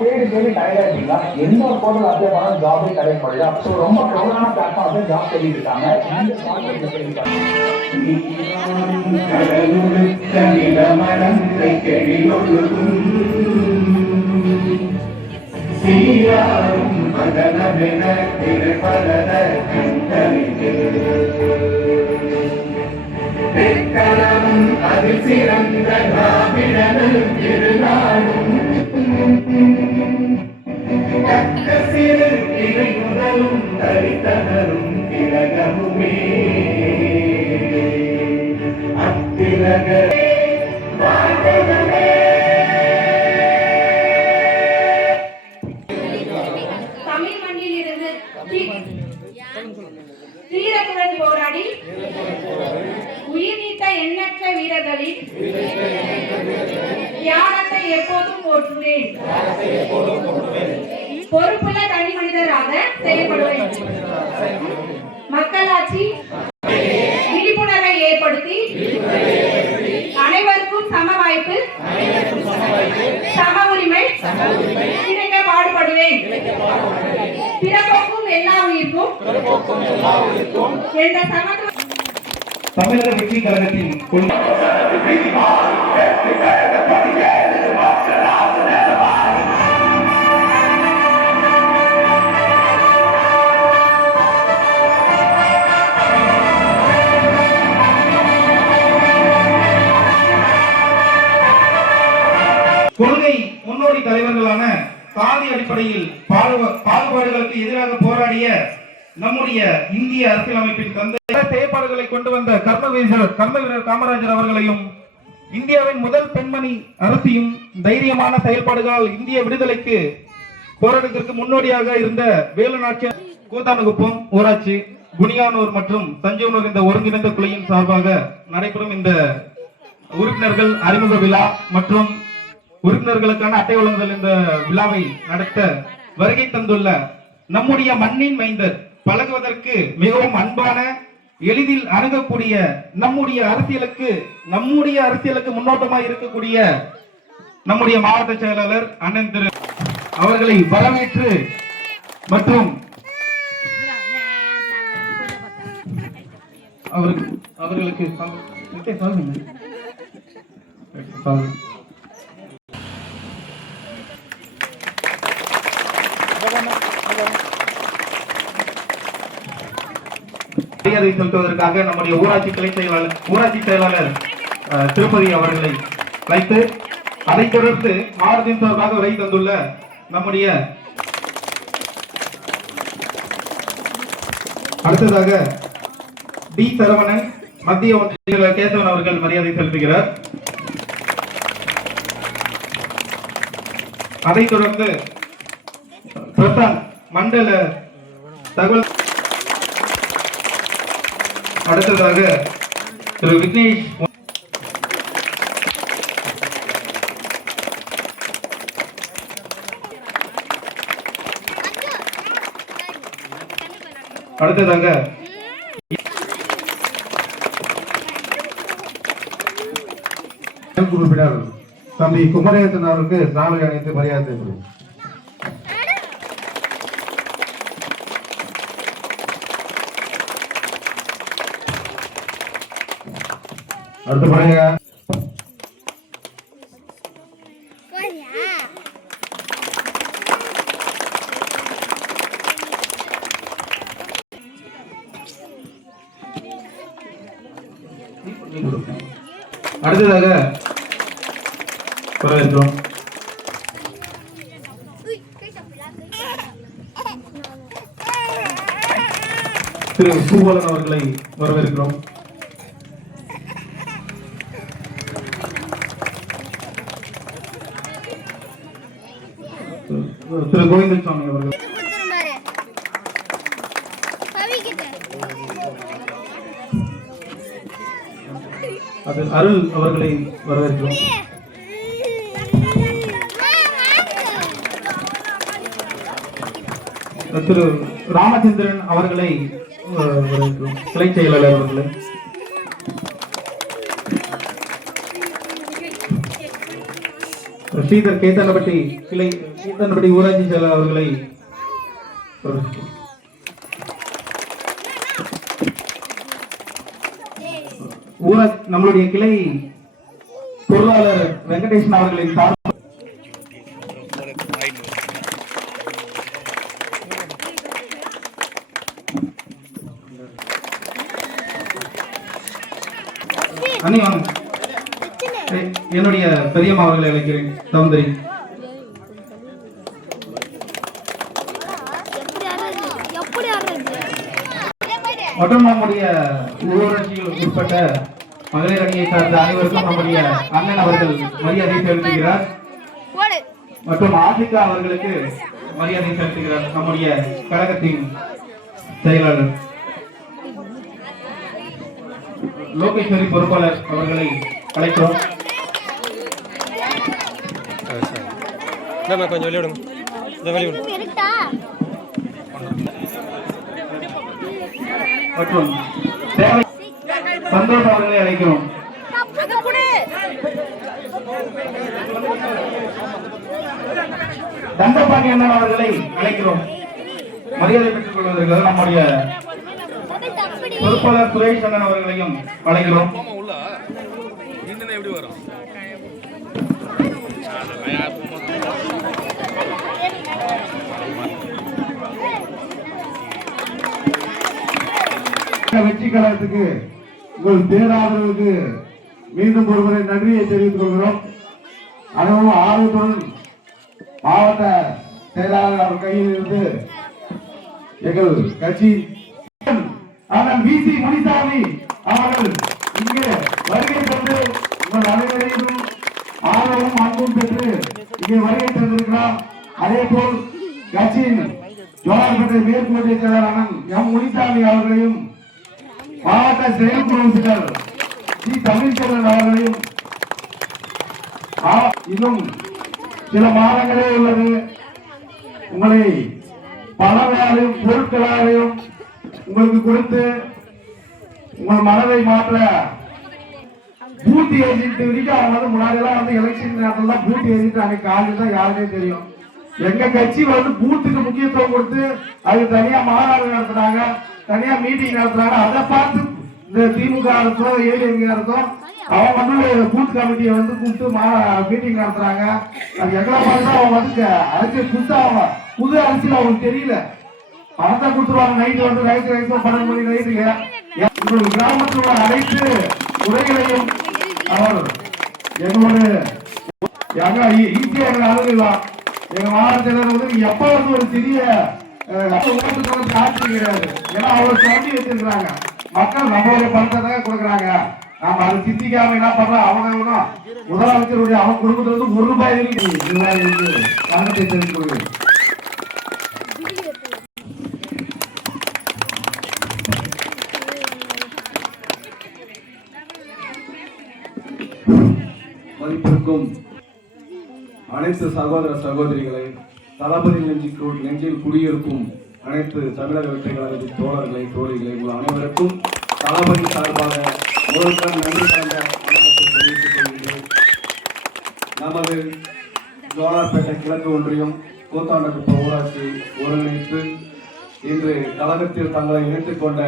தேடி டயர்டா இருக்கீங்களா? எந்த ஒரு போர்ட்டல் அப்ளை பண்ணாலும் ஜாபே கிடைக்க முடியல. ஸோ ரொம்ப க்ரௌடான பிளாட்ஃபார்ம்ல ஜாப் தேடிட்டு இருக்காங்க. அதில் சிறந்த திராவிடனும் திருநாடும் தக்க சிறு இறை முதலும் தரித்தனரும் திலகமுமே அத்திலகே வாழ்வதே. தமிழ் மண்ணிலிருந்து வீரத்துடன் போராடி உயிர் நீத்த எண்ணற்ற வீரர்களின் தியாகத்தை எப்போதும் போற்றுவேன். பொறுப்புள்ள தனி மனிதராக செயல்படுவேன். மக்களாட்சி விழிப்புணர்வை ஏற்படுத்தி அனைவருக்கும் சம வாய்ப்பு சம உரிமை கிடைக்க பாடுபடுவேன். பிறப்போக்கும் எல்லா உயிர்க்கும் என்ற சமத்துவ தமிழக வெற்றி கழகத்தின் கொள்கை முன்னோடி தலைவர்களான சாதி அடிப்படையில் பாகுபாடுகளுக்கு எதிராக போராடிய நம்முடைய இந்திய அரசியலமைப்பின் தந்தை செயற்பாடுகளை கொண்டு வந்த கர்ம வீரர் காமராஜர் அவர்களையும் இந்தியாவின் முதல் பெண்மணி அரசியும் தைரியமான செயல்பாடுகளால் இந்திய விடுதலைக்கு போராட்டத்திற்கு முன்னோடியாக இருந்த வேலு நாச்சியார் கூத்தானகுப்பம் ஊராட்சி குனியானூர் மற்றும் தஞ்சையூர் இந்த ஒருங்கிணைந்த குழுவின் சார்பாக நடைபெறும் இந்த உறுப்பினர்கள் அறிமுக விழா மற்றும் உறுப்பினர்களுக்கான அட்டை வழங்குதல் இந்த விழாவை நடத்த வருகை தந்துள்ள நம்முடைய மண்ணின் மைந்தர், பழகுவதற்கு மிகவும் அன்பான, எளிதில் அணுகக்கூடிய, நம்முடைய அரசியலுக்கு முன்னோட்டமாக இருக்கக்கூடிய நம்முடைய மாவட்ட செயலாளர் அண்ணன் திரு அவர்களை வரவேற்று மற்றும் அவர்களுக்கு மரியாதை செலுத்துவதற்காக நம்முடைய ஊராட்சி செயலாளர் திருப்பதி அவர்களை வைத்து, அதைத் தொடர்ந்து மாவட்டத்தின் சார்பாக வரை தந்துள்ள நம்முடைய அடுத்ததாக டி சரவணன் மத்திய ஒன்றிய கேசவன் அவர்கள் மரியாதை செலுத்துகிறார். அதைத் தொடர்ந்து பிரசாந்த் மண்டல தகவல், அடுத்ததாக திரு விக்னேஷ், அடுத்ததாக உறுப்பினர் தம்பி குமரேசன் அவருக்கு சாலை அணிந்து மரியாதை. அடுத்தபடியாக வரவேற்கிறோம் திரு பூபாலன் அவர்களை வரவேற்கிறோம். திரு கோவிந்தன் சுவாமி அவர்கள், அதில் அருள் அவர்களை வரவேற்கிறோம். திரு ராமச்சந்திரன் அவர்களை கிளை செயலாளர் அவர்களை ஸ்ரீதர் கேத்தனப்பட்டி கிளை கேத்தனப்பட்டி ஊராட்சி செயலாளர் அவர்களை நம்மளுடைய கிளை பொருளாளர் வெங்கடேசன் அவர்களின் சார்பாக அண்ணி வாங்க. என்னுடைய பெரியம்மா அவர்களை அழைக்கிறேன். சௌந்தரி மற்றும் நம்முடைய ஊராட்சியில் உட்பட்ட மகளிர் அணியை சார்ந்த அனைவருக்கும் நம்முடைய அண்ணன் அவர்கள் மரியாதை செலுத்துகிறார். மற்றும் ஆசிகா அவர்களுக்கு மரியாதை செலுத்துகிறார் நம்முடைய கழகத்தின் செயலாளர். லோகேஸ்வரி பொறுப்பாளர் அவர்களை அழைக்கிறோம். கொஞ்சம் வெளியிடுங்க. மற்றும் சந்தோஷ் அவர்களை அழைக்கிறோம். தண்டபாணி அண்ணன் அவர்களை அழைக்கிறோம். மரியாதை பெற்றுக் கொள்வதற்கு நம்முடைய பொறுப்பாளர் சுரேஷ் அண்ணன் அவர்களையும் அழைக்கிறோம். வெற்றி கழகத்துக்கு உங்கள் பேராதரவுக்கு மீண்டும் ஒருமுறை நன்றியை தெரிவித்துக் கொள்கிறோம். அதுவும் ஆர்வத்துடன் மாவட்ட செயலாளர் அவர் கையில் இருந்து எங்கள் கட்சி அண்ணன் விசி முனிசாமி அவர்கள் இங்கே வருகை தந்து உங்கள் அனைவரையும் ஆர்வமும் அன்பும் பெற்று இங்கே வருகை தந்திருக்கிறார். அதே போல் கட்சியின் ஜோலார்பேட்டை மேற்கு ஒன்றிய செயலாளர் அண்ணன் எம் முனிசாமி அவர்களையும் மாவட்ட செயற்குழு உறுப்பினர் சி தமிழ்ச்செல்வன் அவர்களையும் இன்னும் சில மாதங்களே உள்ளது. உங்களை பணங்களாலையும் பொருட்களாலையும் உங்களுக்கு கொடுத்து உங்கள் மனதை மாற்ற பூத் ஏஜென்ட் வரைக்கும் அவங்க வந்து முன்னாடி எல்லாம் வந்து எலெக்ஷன் நேரத்தில் தான் பூத் ஏஜென்ட் அன்னைக்கு காலையில் தான் யாருக்கே தெரியும். எங்க கட்சி வந்து பூத்துக்கு முக்கியத்துவம் கொடுத்து அது தனியா மாநாடு நடத்துனாங்க, தனியா மீட்டிங் நடத்துறாங்க. அதை பார்த்து இந்த திமுக அரசும் ஏடிஎம்கே அரசும் அவங்க வந்து பூத் கமிட்டியை வந்து கூப்பிட்டு மீட்டிங் நடத்துறாங்க. அது எங்களை பார்த்து அவங்க வந்து அரசியல் புதுசா அவங்க புது அரசியல் அவங்களுக்கு தெரியல. பணத்தை கொடுத்துருவாங்க நைட்டு வந்து ரைஸ் 12 மணி நைட்டுக்கு. எங்களுடைய கிராமத்தில் உள்ள அனைத்து துறைகளையும் அவர் எங்களுடைய ஈஸியா எங்களை அணுகலாம். எங்க மாவட்டத்தில் வந்து எப்ப வந்து ஒரு சிறிய காட்சி கிடையாது. ஏன்னா அவர் சொல்லி வச்சிருக்கிறாங்க மக்கள் நம்மளுடைய பணத்தை தான் கொடுக்குறாங்க. நாம அதை சிந்திக்காம என்ன பண்றோம், அவங்க முதலமைச்சருடைய அவன் குடும்பத்துல வந்து ₹1 பணத்தை தெரிந்து கொள்கிறேன். மதிப்பிற்கும் அனைத்து சகோதர சகோதரிகளை, தளபதி நெஞ்சில் குடியிருக்கும் அனைத்து தமிழக வெற்றி கழகத்தின் தோழர்களை தோழிகளை உங்கள் அனைவருக்கும் தளபதி சார்பாக முதற்கண் நன்றி கலந்த வணக்கத்தை தெரிவித்துக் கொள்கிறேன். நமது ஜோலார்பேட்டை கிழக்கு ஒன்றியம் கூத்தாண்டகுப்பம் ஊராட்சி ஒருங்கிணைத்து இன்று கழகத்தில் தங்களை இணைத்துக் கொண்ட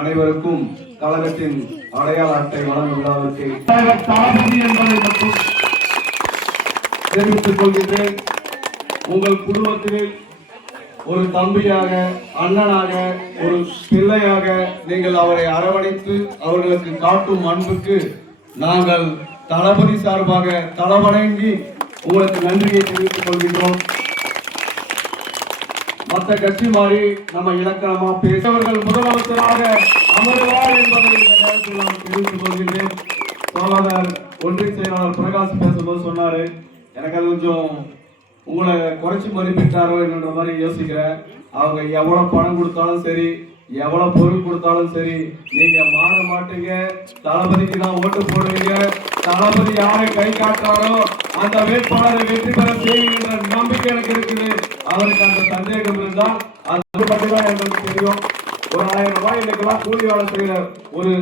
அனைவருக்கும் கழகத்தின் அடையாள அட்டை வழங்கும் விழாவிற்கு தளபதி என்பதை மட்டும் தெரிவித்துக் கொள்கிறேன். உங்கள் குடும்பத்தில் ஒரு தம்பியாக, அண்ணனாக, ஒரு பிள்ளையாக நீங்கள் அவரை அரவணைத்து அவர்களுக்கு காட்டும் அன்புக்கு நாங்கள் தளபதி சார்பாக தளவணங்கி உங்களுக்கு நன்றியை தெரிவித்துக் கொள்கின்றோம். மற்ற கட்சி மாறி நம்ம இலக்கணமா பேசவர்கள் முதலமைச்சராக அமருவார் என்பதை இந்த நேரத்தில் நான் தெரிவித்துக் கொள்கின்றேன். சோழர் ஒன்றிய செயலாளர் பிரகாஷ் பேசும்போது சொன்னாரு, எனக்கு அது கொஞ்சம் உங்களை குறைச்சி மதிப்பிட்டாரோ என்ற மாதிரி யோசிக்கிறேன். அவங்க எவ்வளவு பணம் கொடுத்தாலும் சரி, எவ்வளவு பொருள் கொடுத்தாலும் சரி, நீங்க மாற மாட்டீங்க. தளபதிக்கு தான் ஓட்டு போடுவீங்க. தளபதி யாரை கை காட்டாரோ அந்த வேட்பாளரை வெற்றி பெற செய்வீங்க என்ற நம்பிக்கை எனக்கு இருக்குது. அவருக்கு அந்த சந்தேகம் இருந்தால் அது மட்டும்தான் எங்களுக்கு தெரியும். ஒரு 1000 ரூபாய் இன்னைக்கெல்லாம் கூலி வேலை செய்யற ஒரு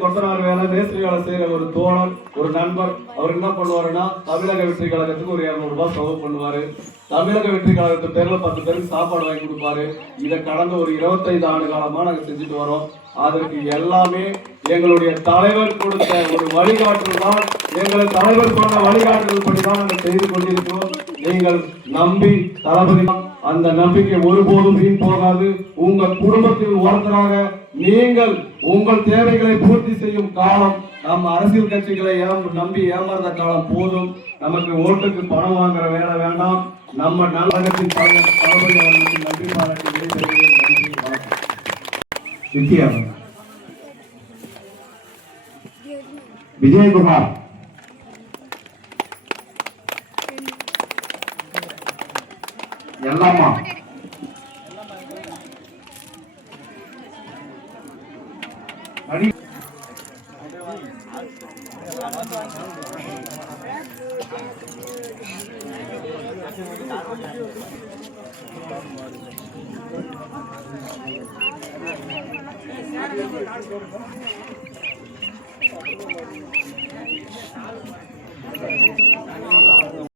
கொத்தனார் வேலை, மேஸ்திரி வேலை செய்யற ஒரு தோழர், ஒரு நண்பர், அவர் என்ன பண்ணுவாருன்னா தமிழக வெற்றி கழகத்துக்கு ஒரு 200 ரூபாய் செலவு பண்ணுவாரு. தமிழக வெற்றி கழகத்து பேர்ல 10 பேருக்கு சாப்பாடு வாங்கி கொடுப்பாரு. இதை கடந்த ஒரு 25 ஆண்டு காலமா நாங்க செஞ்சுட்டு வரோம். அதற்கு எல்லாமே எங்களுடைய தலைவர் கொடுத்த ஒரு வழிகாட்டுதல் தான். எங்களை தலைவர் சொன்ன வழிகாட்டுதல் படிதான் நாங்கள் செய்து கொண்டிருக்கிறோம். நீங்கள் நம்பி தளபதி, அந்த நம்பிக்கை ஒருபோதும் வீண் போகாது. உங்கள் குடும்பத்தில் ஒருத்தராக நீங்கள் உங்கள் தேவைகளை பூர்த்தி செய்யும் காலம், நம்ம அரசியல் கட்சிகளை நம்பி ஏமாந்த காலம் போதும். நமக்கு ஓட்டுக்கு பணம் வாங்குற வேலை வேண்டாம். நம்ம நலகத்தின் தலைவர் தளபதி அவர்களுக்கு நன்றி பாராட்டி விடைபெறுகிறேன். நன்றி, வணக்கம். நிச்சயம். விஜயகுமார் எல்லாமா அடி Thank you.